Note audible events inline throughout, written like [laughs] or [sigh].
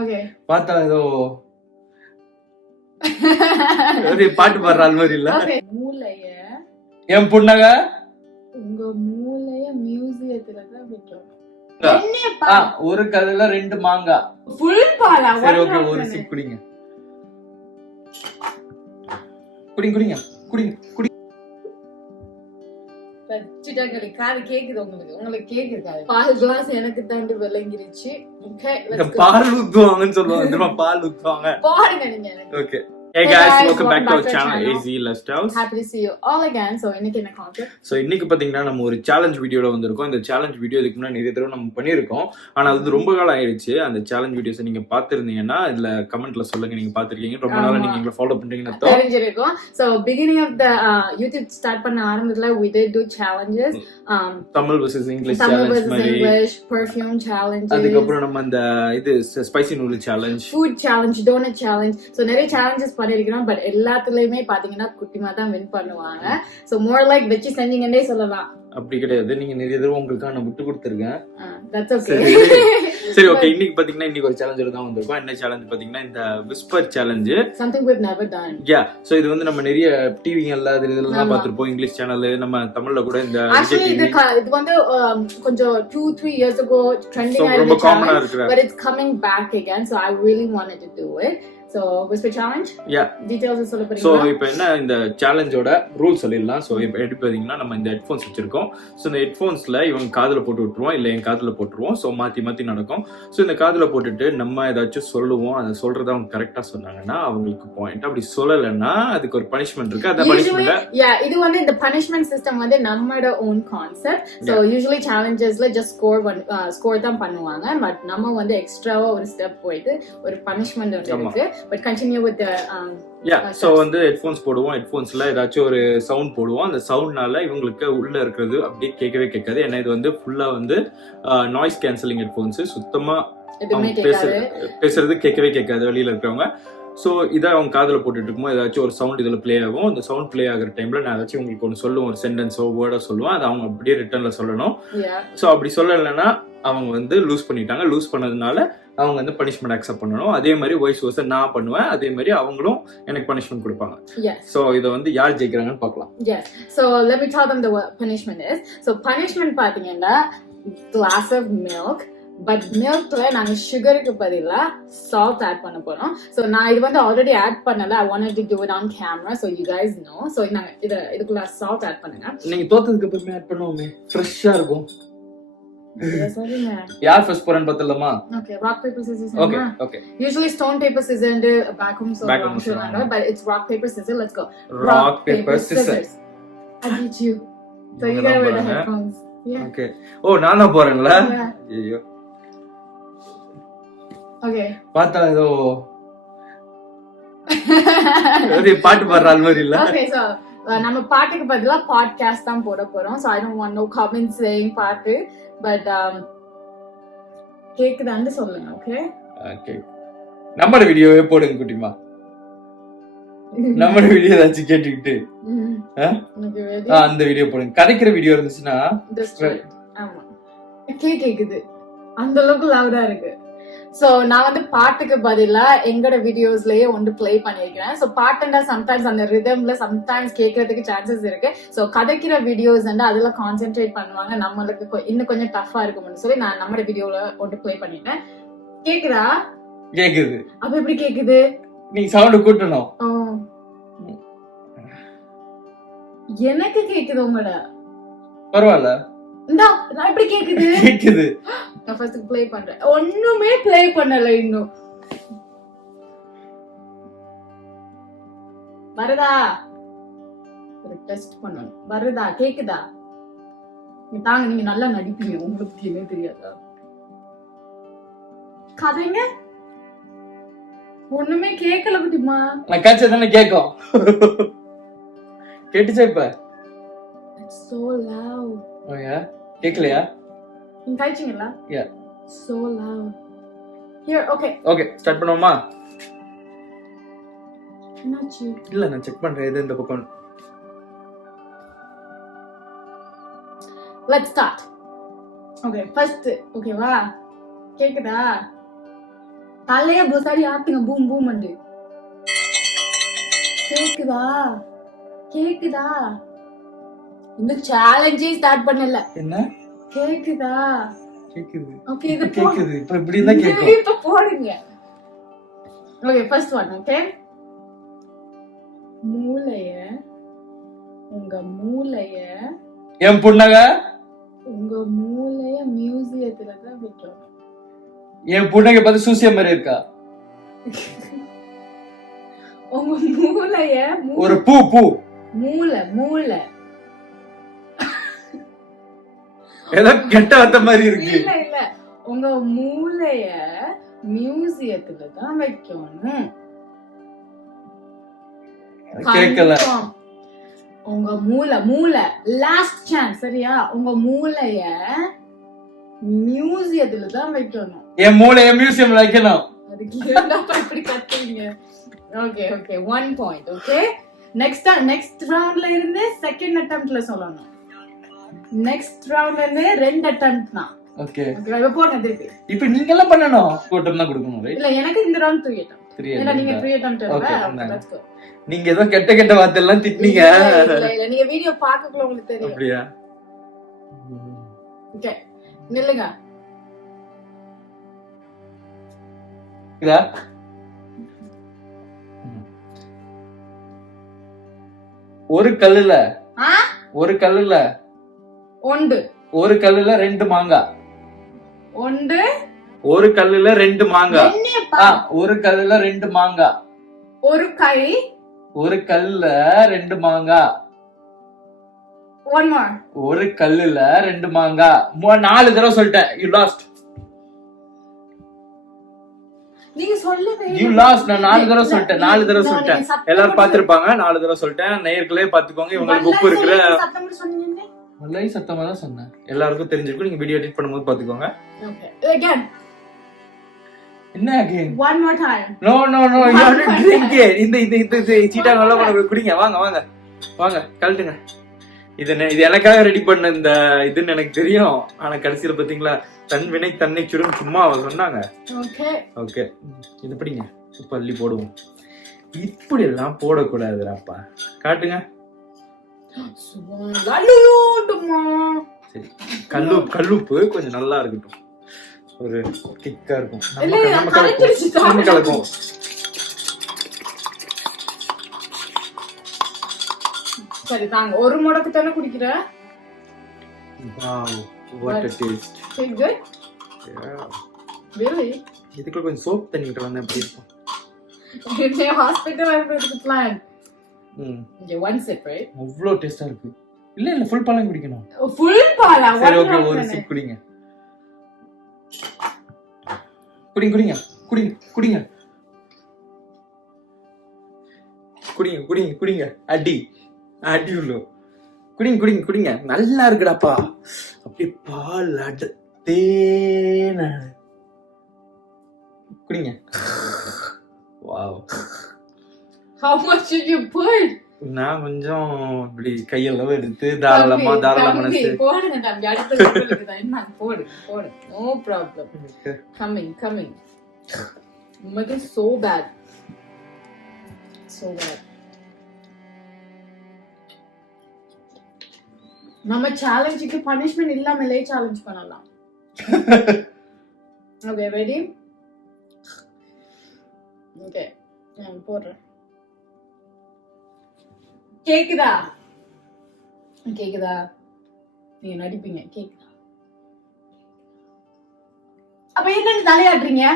Okay. பார்த்தா ஏதோ பாட்டு பாடுற ஆள் மாதிரி இல்ல. மூளைய என் பொண்ணாக உங்க மூளைய மியூசியத்துல தான் ஆ, ஒரு கதையில ரெண்டு மாங்காய் ஃபுல் பாலா? சரி ஓகே ஒரு சிப் குடிங்க. குடிங்க குடிங்க. குடிங்க குடி வச்சுட்டாங்க காது கேக்குது உங்களுக்கு? உங்களுக்கு கேக்குது? காது பால் கிளாஸ் எனக்கு தாண்டி விளங்கிருச்சு. பால் ஊத்துவாங்கன்னு சொல்லுவாங்க. பால் ஊத்துவாங்க. பாருங்க நீங்க okay Hey Hey guys, guys, welcome back to our channel channel. AZ Lust House. happy to see you all again. So இன்னைக்கு என்ன கான்செப்ட் ஸோ இன்னைக்கு பாத்தீங்கன்னா நம்ம ஒரு சேலஞ்ச் வீடியோல வந்திருக்கோம். இந்த சேலஞ்ச் வீடியோ இதுக்கு முன்னாடி நிறைய தடவை நம்ம பண்ணியிருக்கோம். ஆனா அது வந்து ரொம்ப காலம் ஆயிடுச்சு. அந்த சேலஞ்ச் வீடியோஸ் நீங்க பாத்திருந்தீங்கன்னா இதுல கமெண்ட்ல சொல்லுங்க நீங்க பாத்திருக்கீங்க ரொம்ப நாளா. நீங்க எங்களை ஃபாலோ பண்றீங்கன்னு தெரிஞ்சிருக்கும். Beginning of the uh, YouTube start பண்ண ஆரம்பத்துல we did do challenges. Tamil versus English challenge மாதிரி. English perfume challenges அதுக்கப்புறம் நம்ம அந்த இது spicy noodle challenge food challenge donut challenge so நிறைய சேலஞ்சஸ் பண்ணிருக்கிறோம் பட் எல்லாத்துலயுமே பாத்தீங்கன்னா குட்டிமா தான் வின் பண்ணுவாங்க. ஸோ மோர் லைக் வச்சு செஞ்சீங்கன்னே சொல்லலாம். அப்படி கிடையாது. நீங்க நிறைய தடவை உங்களுக்காக நான் விட்டு கொடுத்துருக்கேன். தட்ஸ் ஓகே சரி ஓகே இன்னைக்கு பாத்தீங்கன்னா இன்னைக்கு ஒரு சேலஞ்சர் தான் வந்திருக்கோம். என்ன சேலஞ்ச் பாத்தீங்கன்னா இந்த whisper challenge something we've never done. Yeah so இது வந்து நம்ம நிறைய டிவிங்கள்ல அது இதெல்லாம் ஆமா. பார்த்திருப்போம் இங்கிலீஷ் சேனல் நம்ம தமிழ்ல கூட இந்த இது வந்து um, கொஞ்சம் two three years ago trending TV ரொம்ப காமனா ஆயிருந்த இருக்கிற. but it's coming back again so I really wanted to do it so whisper challenge? Yeah. details சொல்ல சோ போறீங்களா? இப்போ என்ன இந்த சேலஞ்சோட ரூல் சொல்லிடலாம். சோ இப்போ எப்படி பாத்தீங்கன்னா நம்ம இந்த ஹெட்ஃபோன்ஸ் வச்சிருக்கோம். சோ இந்த ஹெட்ஃபோன்ஸ்ல இவங்க காதுல போட்டு விட்டுருவோம் இல்ல என் காதுல போட்டுருவோம். சோ மாத்தி மாத்தி நடக்கும். சோ இந்த காதுல போட்டுட்டு நம்ம ஏதாச்சும் சொல்லுவோம் அதை சொல்றத அவங்க கரெக்டா சொன்னாங்கன்னா அவங்களுக்கு பாயிண்ட் அப்படி சொல்லலைன்னா அதுக்கு ஒரு பனிஷ்மெண்ட் இருக்கு. அந்த பனிஷ்மெண்ட் yeah, இது வந்து இந்த பனிஷ்மெண்ட் சிஸ்டம் வந்து நம்மளோட ஓன் கான்செப்ட் ஸோ யூஸ்வலி சேலஞ்சஸ்ல ஜஸ்ட் ஸ்கோர் ஸ்கோர் தான் பண்ணுவாங்க. பட் நம்ம வந்து எக்ஸ்ட்ராவா ஒரு ஸ்டெப் போயிட்டு ஒரு பனிஷ்மெண்ட். இருக்கு. But continue with yeah so வந்து ஹெட்ஃபோன்ஸ் போடுவோம். ஹெட்ஃபோன்ஸ்ல ஏதாச்சும் ஒரு சவுண்ட் போடுவோம். அந்த சவுண்ட்னால இவங்களுக்கு உள்ள இருக்கிறது அப்படியே கேட்கவே கேட்காது. ஏன்னா இது வந்து ஃபுல்லா வந்து நாய்ஸ் கேன்சலிங் ஹெட்ஃபோன்ஸ் சுத்தமா எதுவுமே அவங்க கேட்காது. பேசுறது பேசுறது கேட்கவே கேட்காது வெளியில இருக்கிறவங்க. ஸோ இதை அவங்க காதுல போட்டுட்டு இருக்கும்போது ஏதாச்சும் ஒரு சவுண்ட் இதுல ப்ளே ஆகும். அந்த சவுண்ட் ப்ளே ஆகுற டைம்ல நான் ஏதாச்சும் உங்களுக்கு ஒன்று சொல்லுவேன் ஒரு சென்டென்ஸோ வேர்டோ சொல்லுவேன். அதை அவங்க அப்படியே ரிட்டர்ன்ல சொல்லணும். ஸோ அப்படி சொல்லலைன்னா அவங்க வந்து லூஸ் பண்ணிட்டாங்க. லூஸ் பண்ணதுனால அவங்க வந்து பனிஷ்மெண்ட் அக்செப்ட் பண்ணணும். அதே மாதிரி வாய்ஸ் வாய்ஸ் நான் பண்ணுவேன். அதே மாதிரி அவங்களும் எனக்கு பனிஷ்மெண்ட் கொடுப்பாங்க. ஸோ இதை வந்து யார் ஜெயிக்கிறாங்கன்னு பார்க்கலாம். Let me tell them the what punishment is. So punishment பாத்தீங்கன்னா glass of milk பட் மில்க்ல நாங்க சுகருக்கு பதிலா சால்ட் ஆட் பண்ண போறோம். ஸோ நான் இது வந்து ஆல்ரெடி ஆட் பண்ணல. I want to do it on camera so you guys know so நாங்க இது இதுக்குள்ள சால்ட் ஆட் பண்ணுங்க. நீங்க தோத்ததுக்கு அப்புறமே ஆட் பண்ணுவோமே. ஃப்ரெஷ்ஷா இருக்கும். யார் ஃபர்ஸ்ட் போறேன்னு பார்த்தலாமா okay rock paper scissors okay okay usually stone paper scissor back home Back home சொல்லுவாங்க சொல்லுவாங்க. But it's rock paper scissor let's go rock paper scissor I beat you. So you gotta wear the headphones. Yeah. Okay ஓ நானா போறேன்ல? Yeah. ஐயோ Okay. பார்த்தா ஏதோ பாட்டு பாடுற ஆள் மாதிரி இல்ல? Uh, நம்ம பாட்டுக்கு பதிலா பாட்காஸ்ட் தான் போட போறோம். So I don't want no comments saying பாட்டு. But um, கேக்குதான்னு சொல்லுங்க ஓகே ஓகே நம்மட வீடியோவே போடுங்க குட்டிமா நம்மட வீடியோ ஏதாச்சும் கேட்டுக்கிட்டு? [laughs] அந்த வீடியோ போடுங்க. கதைக்கிற வீடியோ இருந்துச்சுன்னா கேக்குது. அந்த அளவுக்கு லவுடா இருக்கு. சோ நான் வந்து பாட்டுக்கு பதிலா எங்கட வீடியோஸ்லயே ஒன்று ப்ளே பண்ணிருக்கிறேன் சோ பாட்டுண்டா சம்டைம்ஸ் அந்த ரிதம்ல சம்டைம்ஸ் கேட்கறதுக்கு சான்சஸ் இருக்கு. சோ கதைக்கிற வீடியோஸ் வந்து அதுல கான்சென்ட்ரேட் பண்ணுவாங்க. நம்மளுக்கு இன்னும் கொஞ்சம் டஃபா இருக்கும்னு சொல்லி நான் நம்ம வீடியோல ஒன்று ப்ளே பண்ணிட்டேன். கேக்குதா? கேக்குது. அப்ப எப்படி கேக்குது? நீங்க சவுண்ட் கூட்டணும். எனக்கு கேக்குது உங்களோட. பரவாயில்ல இந்தா நான் எப்படி கேக்குது? கேக்குது. [laughs] நான் ஃபர்ஸ்ட் ப்ளே பண்றேன். ஒண்ணுமே ப்ளே பண்ணல இன்னும். வருதா? ஒரு டெஸ்ட் பண்ணணும். வருதா? கேக்குதா? தாங்க நீங்க நல்லா நடிப்பீங்க. உங்களுக்கு என்ன தெரியாதா? கதைங்க? ஒண்ணுமே கேட்கல குட்டிமா நான் கச்சா தானே கேக்கும் கேட்டுச்சா இப்ப? இட்ஸ் சோ லவ் ஓயா கேக்கலையா? நீங்க கழிச்சிங்களா Yeah. So love here okay okay start பண்ணுவோமா என்னாச்சு இல்ல நான் செக் பண்றேன் எது இந்த பக்கம் லெட்ஸ் ஸ்டார்ட் ஓகே ஃபர்ஸ்ட் ஓகேவா கேக்குதா தலைய பூசாரி ஆட்டுங்க பூம் பூம் வந்து கேக்குதா கேக்குதா இன்னும் சேலஞ்சே ஸ்டார்ட் பண்ணல என்ன கேக்குதா? கேக்குது. ஓகே இது கேக்குது. இப்ப இப்படிதான் கேக்கும் இப்ப போடுங்க. ஓகே ஃபர்ஸ்ட் ஒன் ஓகே மூளைய உங்க மூளைய என் புண்ணக? உங்க மூளைய மியூசியத்துல தான் வைக்கணும். என் புண்ணகை பார்த்து சூசிய மாதிரி இருக்கா? உங்க மூளைய ஒரு பூ பூ. மூளை மூளை. ஏதோ கெட்ட மாதிரி இருக்கு. இல்ல இல்ல. உங்க மூளைய மியூசியத்துல தான் வைக்கணும். கேட்கல. உங்க மூளை மூளை லாஸ்ட் சான்ஸ் சரியா? உங்க மூளைய மியூசியத்துல தான் வைக்கணும். என் மூளைய மியூசியம்ல வைக்கணும். அதுக்கு என்னப்பா இப்படி கத்துறீங்க? Okay okay one point okay next next ரவுண்ட்ல இருந்து செகண்ட் அட்டம்ப்ட்ல சொல்லணும். நெக்ஸ்ட் ரவுண்ட்ல இருந்து ரெண்டு அட்டம்ப்ட் தான் ஓகே இப்ப போடுங்க திருப்பி. இப்ப நீங்க எல்லாம் பண்ணணும் கூட்டம் தான் கொடுக்கணும் இல்ல எனக்கு இந்த ரவுண்ட் த்ரீ அட்டம் ஏன்னா நீங்க த்ரீ கோ நீங்க ஏதோ கெட்ட கெட்ட வார்த்தை எல்லாம் திட்டினீங்க. இல்ல நீங்க வீடியோ பார்க்கக்குள்ள உங்களுக்கு தெரியும். அப்படியா? ஓகே நில்லுங்க. இதா? ஒரு கல்லுல ஒரு கல்லுல ஒன்று. ஒரு கல்லுல ரெண்டு மாங்காய் ஒன்று. ஒரு கல்லுல ரெண்டு மாங்காய் என்னப்பா? ஆ, ஒரு கல்லுல ரெண்டு மாங்காய் ஒரு கை ஒரு கல்லுல ரெண்டு மாங்காய் ஒன் மோர் ஒரு கல்லுல ரெண்டு மாங்காய் மூ- நாலு தடவை சொல்லிட்டேன். யூ லாஸ்ட் நீங்க சொல்லவே யூ. லாஸ்ட் நான் நாலு தடவை சொல்லிட்டேன். நாலு தடவை நான் சொல்லிட்டேன். நீங்க சத்தம் எல்லாரும் போட்டு பாத்திருப்பாங்க நாலு தடவை சொல்லிட்டேன். நேயர்களே பாத்துக்கோங்க இவங்களுக்கு உப்பு இருக்கிற வல்லாய் சத்தம் போட்டு சொன்னீங்க மல்லை சத்தமா தான் சொன்னேன். எல்லாருக்கும் தெரிஞ்சிருக்கும். நீங்க வீடியோ எடிட் பண்ணும்போது பாத்துக்கோங்க. Again, என்ன again one more time. No no no you have to drink இந்த இந்த இந்த இந்த சீட்டா நல்லா பண்ண குடிங்க. வாங்க வாங்க. வாங்க கழட்டுங்க. இது என்ன- இது எனக்காக ரெடி பண்ண இந்த இதுன்னு எனக்கு தெரியும். ஆனா கடைசியில பாத்தீங்களா தன் வினை தன்னை சுடும் சும்மா அவ சொன்னாங்க. Okay. ஓகே இது பிடிங்க. உப்பு அள்ளி போடுவோம். இப்படி எல்லாம் போடக்கூடாதுடாப்பா. காட்டுங்க. சரி கல்லு கல்லுப்பு கொஞ்சம் நல்லா இருக்கட்டும். ஒரு திக்கா இருக்கும். கலக்கும் சரி தாங்க. ஒரு முடக்கு தானே குடிக்கிற? Wow what a taste taste good yeah really இதுக்கு கொஞ்சம் சோப் தண்ணி விட்டு வந்தா எப்படி இருக்கும். ஹாஸ்பிடல் வரதுக்கு பிளான் ஒன் சிப் ரைட் அவ்வளோ டேஸ்டா இருக்கு. இல்ல இல்ல ஃபுல் பாலம் குடிக்கணும். ஃபுல் பாலா? சரி ஓகே ஒரு. சிப் குடிங்க. குடிங்க குடிங்க குடிங்க குடிங்க. குடிங்க குடிங்க குடிங்க. அடி அடி உள்ள. குடிங்க குடிங்க குடிங்க. நல்லா இருக்குடாப்பா. அப்படியே பால் அட தேன குடிங்க. How much did you put? நான் கொஞ்சம் இப்படி கையெல்லாம் எடுத்து தாராளமா போடுங்க தம்பி அடுத்த என்ன போடு போடு. நோ ப்ராப்ளம் கம்மிங் கம்மிங் உமக்கு சோ பேட் சோ பேட் நம்ம சேலஞ்சுக்கு பனிஷ்மெண்ட் இல்லாமலே சேலஞ்ச் பண்ணலாம். ஓகே ரெடி ஓகே போடுறேன். கேக்குதா? கேக்குதா? நீங்க நடிப்பீங்க கேக்குதா? அப்ப என்ன தலையாட்டுறீங்க?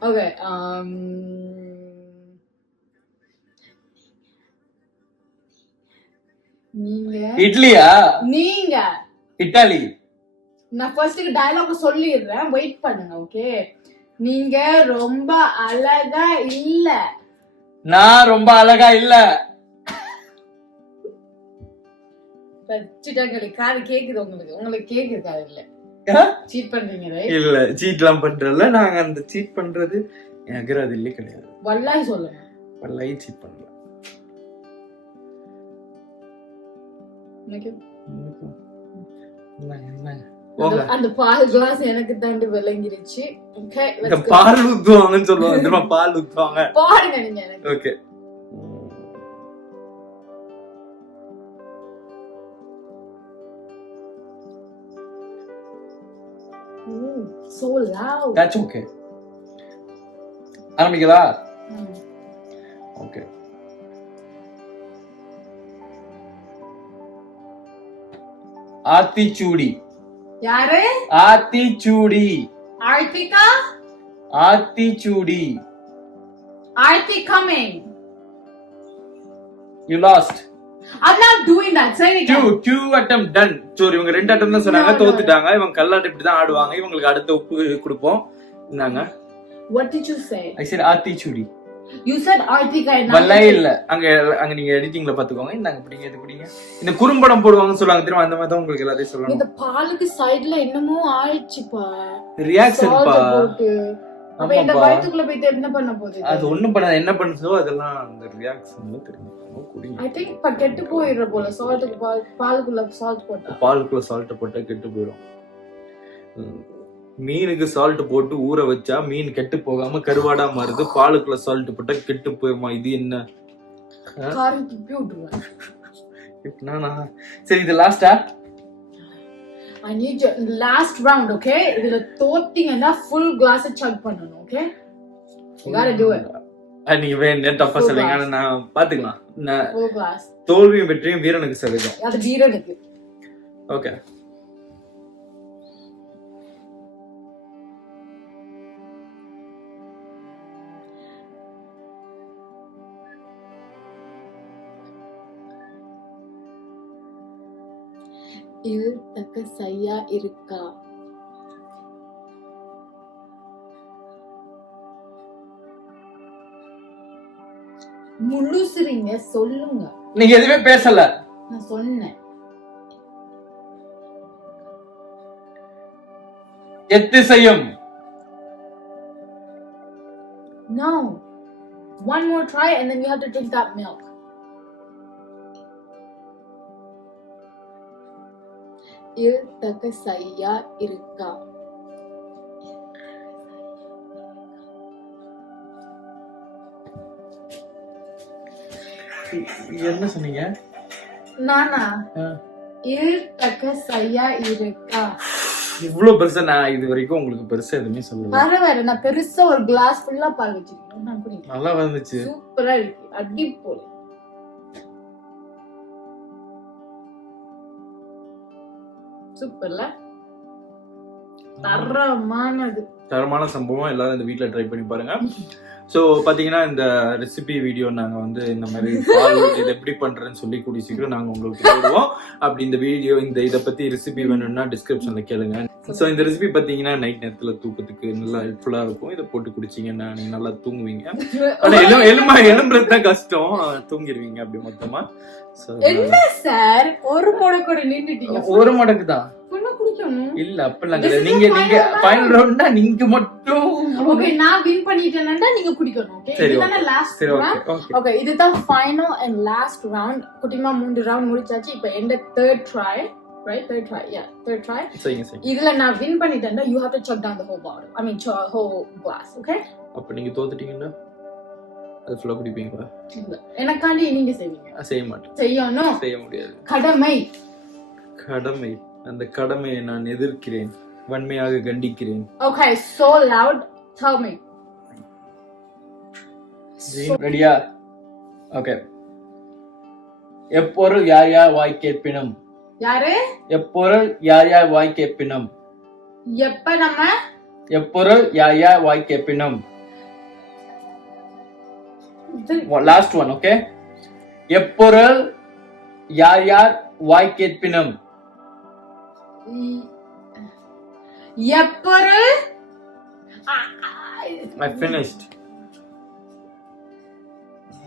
ஓகே um, நீங்க? இட்லியா? நீங்க? இட்டாலி. நான் ஃபர்ஸ்ட் டயலாக் சொல்லிடுறேன். வெயிட் பண்ணுங்க ஓகே நீங்க ரொம்ப அழகா இல்ல. நான் ரொம்ப அழகா இல்ல. காது கேக்குது உங்களுக்கு. உங்களுக்கு கேக்குது காது இல்ல? சீட் பண்றீங்க இல்ல சீட்லாம் பண்றல நாங்க அந்த சீட் பண்றது எனக்கு அது இல்லே கிடையாது. வல்லாய் சொல்லுங்க. பல்லாயி சீட் பண்ணல என்னங்க? அந்த- பால் கிளாஸ் எனக்கு தாண்டி விளங்கிருச்சு. Okay. பால் ஊத்துவாங்கன்னு சொல்லுவாங்க. பால் ஊத்துவாங்க. பாருங்க நீங்க ஓகே so loud. ஆரம்பிக்கலா. ஓகே ஆத்திச்சூடி. யாரு? Aathichudi. Aarthika? Aathichudi. Aarthi coming you last I'm not doing that sorry இவங்க ரெண்டு அட்டம் தான் சொன்னாங்க. தோத்துட்டாங்க. இவங்க கல்லாட்டு இப்படி தான் ஆடுவாங்க. இவங்களுக்கு அடுத்த உப்பு கொடுப்போம். இந்தாங்க. What did you say? ஐ சரி ஆத்திச்சூடி. You said ஆர்த்திகா வல்லே இல்ல. அங்க அங்க நீங்க எடிட்டிங்ல பாத்துக்கோங்க. இந்தாங்க பிடிங்க இது பிடிங்க. இந்த குறும்படம் போடுவாங்கன்னு சொல்லுவாங்க தெரியுமா? அந்த மாதிரி தான் உங்களுக்கு எல்லாத்தையும் சொல்லணும். இந்த பாலுக்கு சைடுல என்னமோ ஆயிடுச்சுப்பா. ரியாக்ஷன் பா. அப்ப இந்த ஆமாப்பா. வயித்துக்குள்ள போயிட்டு என்ன பண்ண போகுது அது ஒண்ணும் பண்ண என்ன பண்ணுதோ அதெல்லாம் அந்த ரியாக்ஷன் தெரியும். ஐ திங்க் இப்ப கெட்டு போயிடுற போல. சால்ட்டுக்கு பால் பாலுக்குள்ள சால்ட் போட்டா. பாலுக்குள்ள சால்ட் போட்டா கெட்டு போயிடும். மீனுக்கு சால்ட் போட்டு ஊற வச்சா மீன் கெட்டு போகாம கருவாடா மாறுது. பாலுக்குள்ள சால்ட் போட்டா கெட்டு போயிருமா? இது என்ன? துப்பி சரி இது லாஸ்டா I need last round okay இதுல தோத்தீங்கன்னா ஃபுல் கிளாஸ் சக் பண்ணணும் okay you gotta do it. நீங்க டஃபா Full சொல்லுங்க. ஆனா நான் பாத்துக்கலாம். தோல்வியும் வெற்றியும் வீரனுக்கு சதவீதம் அது வீரனுக்கு. ஓகே இது தக்க சரியா இருக்கா முழுசுறீங்க சொல்லுங்க நீங்க எதுவுமே பேசல நான் சொன்னேன் எத்திசையும் No. One more try and then you have to drink that milk. சரியா இருக்கா? என்ன சொன்னீங்க? நானா? சரியா இருக்கா? இவ்வளவு பெருசா நான் இது வரைக்கும் உங்களுக்கு பெருசா எதுவுமே சொல்லல. பரவாயில்ல நான் பெருசா ஒரு கிளாஸ் ஃபுல்லா பால் வச்சிருக்கேன். நல்லா வந்துச்சு சூப்பரா இருக்கு. அடி போல சூப்பர்ல தரமானது. தரமான சம்பவம் எல்லாரும் இந்த வீட்ல ட்ரை பண்ணி பாருங்க. சோ பாத்தீங்கன்னா இந்த ரெசிபி வீடியோ நாங்க வந்து இந்த மாதிரி பால் இது எப்படி பண்றேன்னு சொல்லி கூடிய சீக்கிரம் நாங்க உங்களுக்கு போடுவோம். அப்படி இந்த வீடியோ இந்த இத பத்தி ரெசிபி வேணும்னா டிஸ்கிரிப்ஷன்ல கேளுங்க. சோ இந்த ரெசிபி பாத்தீங்கன்னா நைட் நேரத்துல தூக்கத்துக்கு நல்லா ஹெல்ப்ஃபுல்லா இருக்கும். இதை போட்டு குடிச்சீங்கன்னா நீங்க நல்லா தூங்குவீங்க. ஆனா எலும் எலும்பா எலும்புறது தான் கஷ்டம். தூங்கிடுவீங்க அப்படி மொத்தமா. So, என்ன சார் ஒரு நின்னுட்டீங்க. ஒரு மடங்கு தான் இல்ல அப்படிலாம் This கிடையாது. is நீங்க the நீங்க final ஃபைனல் ரவுண்ட்னா நீங்க மட்டும் ஓகே நான் வின் பண்ணிட்டேன்னா நீங்க குடிக்கணும் ஓகே சரி, இதுதானே லாஸ்ட் சரி ஓகே ரவுண்ட் ஓகே ஓகே இதுதான் ஃபைனல் அண்ட் லாஸ்ட் ரவுண்ட் குட்டிமா மூணு ரவுண்ட் முடிச்சாச்சு. இப்போ எந்த third try right third try yeah third try சரிங்க சரி இதுல நான் வின் பண்ணிட்டேன்னா you have to chug down the whole bottle I mean whole glass okay அப்ப நீங்க தோத்துட்டீங்கன்னா அது ஃபுல்லா குடிப்பீங்களா? இல்ல. எனக்காண்டி நீங்க செய்வீங்க. நான் செய்ய மாட்டேன். செய்யணும். செய்ய முடியாது. கடமை. கடமை அந்த கடமையை நான் எதிர்க்கிறேன் வன்மையாக கண்டிக்கிறேன். Okay so loud tell me. ரெடியா ஓகே எப்பொருள் யார் யார் வாய் கேட்பினும்? யாரு? எப்பொருள் யார் யார் வாய் கேட்பினும்? எப்ப நம்ம? எப்பொருள் யார் யார் வாய் கேட்பினும்? லாஸ்ட் ஒன் ஓகே எப்பொருள் யார் யார் வாய் கேட்பினும்? எப்பொருள்? ஐ finished.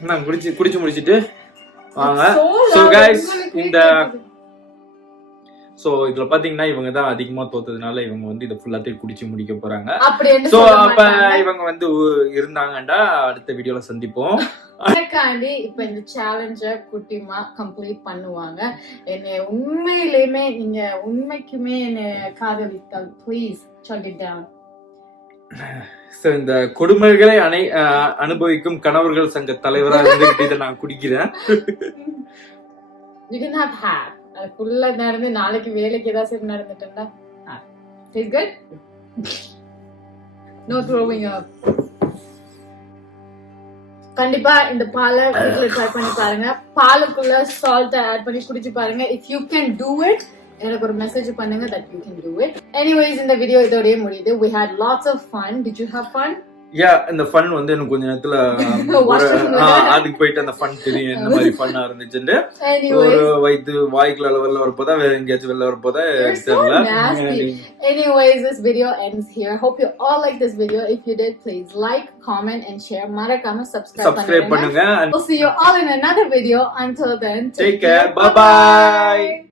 நான் குடிச்சு குடிச்சு முடிச்சிட்டு வாங்க. So guys, இந்த- சோ இதுல பாத்தீங்கன்னா இவங்க தான் அதிகமா தோத்ததுனால இவங்க வந்து இதை ஃபுல்லாத்தையும் குடிச்சு முடிக்க போறாங்க. சொல்ல அப்ப. இவங்க வந்து இருந்தாங்கடா அடுத்த வீடியோல சந்திப்போம். எனக்காண்டி இப்ப இந்த சேலஞ்ச குட்டிமா கம்ப்ளீட் பண்ணுவாங்க. என்னை உண்மையிலுமே நீங்க உண்மைக்குமே என்னை காதலித்தால் ப்ளீஸ் சொல்லி டவுன் சோ இந்த கொடுமைகளை அனை அனுபவிக்கும் கணவர்கள் சங்க தலைவரா இருந்துகிட்டு இதை நான் குடிக்கிறேன். கேன் ஹேவ் ஹேர் அது ஃபுல்லா நடந்து நாளைக்கு வேலைக்கு ஏதாவது சரி நடந்துட்டுண்டா is good no throwing up கண்டிப்பா இந்த பாலை வீட்ல ட்ரை பண்ணி பாருங்க. பாலுக்குள்ள சால்ட் ஆட் பண்ணி குடிச்சு பாருங்க. If you can do it எனக்கு ஒரு மெசேஜ் பண்ணுங்க that you can do it anyways இந்த வீடியோ இதோடய முடியுது. We had lots of fun. Did you have fun? யா இந்த ஃபன் வந்து எனக்கு கொஞ்ச நேரத்துல um, அதுக்கு போயிட்டு அந்த ஃபன் தெரியும் இந்த மாதிரி ஃபன்னா இருந்துச்சுன்னு ஒரு வயிற்று வாய்க்குள்ள வெளில வரப்போதா வேற எங்கேயாச்சும் வெளில வரப்போதா தெரியல. Anyways, this video ends here. Hope you all like this video. If you did, please like, comment, and share. Marakama, subscribe. Subscribe பண்ணுங்க. We'll see you all in another video. Until then, Take care. Bye-bye.